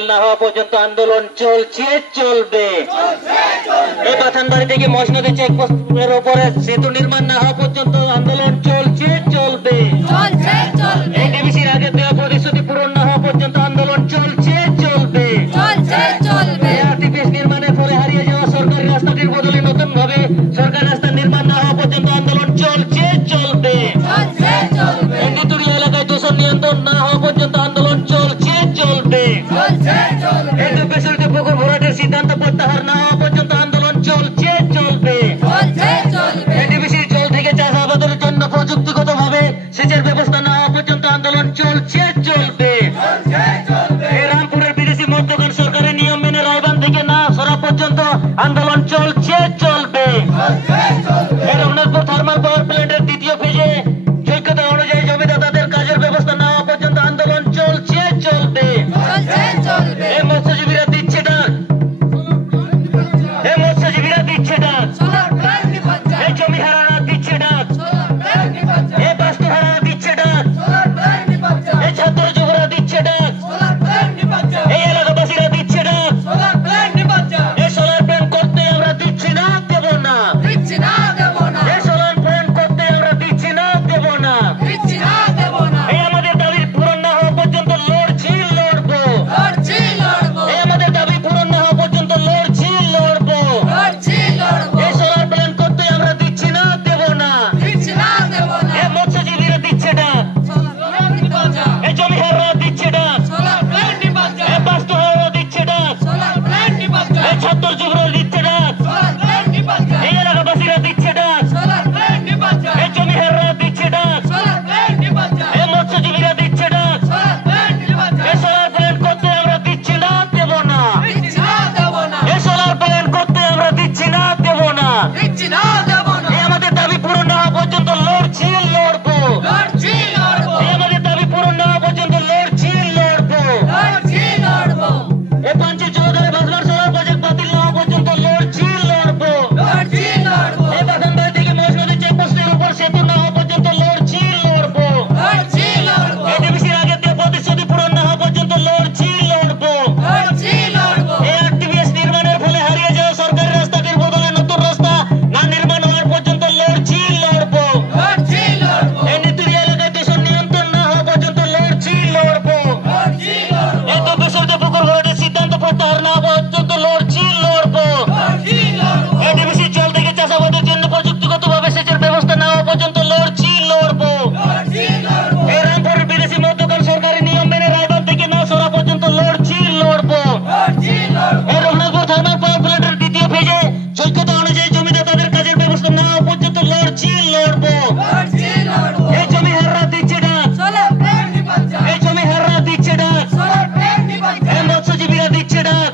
না হওয়া পর্যন্ত আন্দোলন চলছে চলবে। এই পাঠানবাড়ি থেকে মসনদী চেকপোস্টের উপরে সেতু নির্মাণ না হওয়া পর্যন্ত আন্দোলন চলছে চলবে। এই ডিবিসির আগে দেওয়া প্রতিশ্রুতি পূরণ না হওয়া পর্যন্ত আন্দোলন চলছে চলবে। আরটিপিএস নির্মাণের ফলে হারিয়ে যাওয়া সরকারি রাস্তাটির বদলে নতুন ভাবে সরকারি রাস্তা নির্মাণ না হওয়া পর্যন্ত আন্দোলন চলছে চলবে। এলাকায় দূষণ নিয়ন্ত্রণ না হওয়া পর্যন্ত আন্দোলন চলছে চলবে। পুকুর ভরাটের সিদ্ধান্ত প্রত্যাহার না হওয়া পর্যন্ত আন্দোলন চলছে চলবে। এনটিপিসির জল থেকে চাষাবাদের জন্য প্রযুক্তিগত ভাবে সেচের ব্যবস্থা না হওয়া পর্যন্ত আন্দোলন চলছে চলবে। রামপুরের বিদেশি মদ দোকান সরকারের নিয়ম মেনে রায়বান থেকে না সরা পর্যন্ত আন্দোলন চলছে চলবে। রঘুনাথপুর থার্মাল পাওয়ার প্ল্যান্টের দ্বিতীয় ফেজে যোগ্যতা অনুযায়ী জমিদাতাদের কাজের ব্যবস্থা না হওয়া পর্যন্ত আন্দোলন চলছে চলবে। মৎস্যজীবীরা দিচ্ছে ডাক, মৎস্যজীবীরা দিচ্ছে ডাক, জমিহারারা দিচ্ছে ডাক, বাস্তুহারারা দিচ্ছে ডাক, ছাত্র যুবরা দিচ্ছে ডাক, এলাকাবাসীরা দিচ্ছে ডাক। সোলার প্ল্যান্ট করতে আমরা দিচ্ছি না দেব না, সোলার প্ল্যান্ট করতে আমরা দিচ্ছি না দেব না। আমাদের দাবি পূরণ না হওয়া পর্যন্ত লড়ছি লড়বো, আমাদের দাবি পূরণ না হওয়া পর্যন্ত লড়ছি লড়বো। সোলার প্ল্যান্ট করতে আমরা দিচ্ছি না দেব না, মৎস্যজীবীরা দিচ্ছে ডাক, জমিহাররা দিচ্ছে ডাক, বাস্তুহাররা দিচ্ছে ডাক, ছাত্র যুবরা দিচ্ছে ডাক, এলাকাবাসীরা দিচ্ছে ডাক, জমিহাররা দিচ্ছে ডাক, মৎস্যজীবীরা দিচ্ছে ডাক। সোলার প্ল্যান্ট করতে আমরা দিচ্ছি না দেব না, সোলার প্ল্যান্ট করতে আমরা দিচ্ছি না দেব না। আমাদের দাবি পূরণ না হওয়া পর্যন্ত লড়ছি লড়বো, আমাদের দাবি পূরণ না হওয়া পর্যন্ত লড়ছি লড়বো। পাঞ্চের চৌধুরী ভাসবার সোলার প্রজেক্ট বাতিল না হওয়া পর্যন্ত লড়ছি লড়বো। পাঠানবাড়ি থেকে মসনদী চেকপোস্টের উপর সেতু না হওয়া পর্যন্ত লড়ছি লড়বো। ডিবিসির আগে দেওয়া প্রতিশ্রুতি পূরণ না হওয়া পর্যন্ত লড়ছি লড়বো। আরটিপিএস নির্মাণের ফলে হারিয়ে যাওয়া সরকারি রাস্তাটির বদলে নতুন রাস্তা না নির্মাণ হওয়ার পর্যন্ত লড়ছি লড়বো। নীতিরিয়া এলাকায় দূষণ নিয়ন্ত্রণ না হওয়া পর্যন্ত লড়ছি লড়বো। পুকুর ভরাটের সিদ্ধান্ত প্রত্যাহার না হওয়া পর্যন্ত লড়ছি লড়বো। ডিবিসির জল থেকে চাষাবাদের জন্য প্রযুক্তিগত ভাবে সেচের ব্যবস্থা না হওয়া পর্যন্ত লড়ছি লড়বো। রামপুরের বিদেশি মদ দোকান সরকারি নিয়ম মেনে রায়বান থেকে না সরা পর্যন্ত লড়ছি লড়বো। রঘুনাথপুর থার্মাল পাওয়ার প্ল্যান্টের দ্বিতীয় ফেজে যোগ্যতা অনুযায়ী জমিদাতাদের কাজের ব্যবস্থা না হওয়া পর্যন্ত লড়ছি লড়বো। জমিহাররা দিচ্ছে ডাক, জমিহাররা দিচ্ছে ডাক, মৎস্যজীবীরা দিচ্ছে ডাক,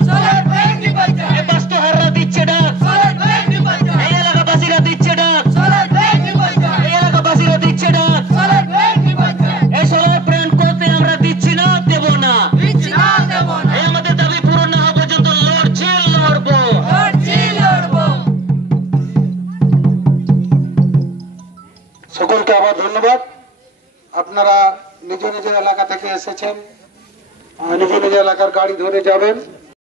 বাস্তুহাররা দিচ্ছে ডাক, এলাকাবাসীরা দিচ্ছে ডাক, এলাকাবাসীরা দিচ্ছে ডাক। সোলার প্ল্যান্ট করতে আমরা দিচ্ছি না দেব না, আমাদের দাবি পূরণ না হওয়া পর্যন্ত লড়ছি লড়বো। সকলকে আবার ধন্যবাদ। আপনারা নিজ নিজ এলাকা থেকে এসেছেন, নিজ নিজ এলাকার গাড়ি ধরে যাবেন।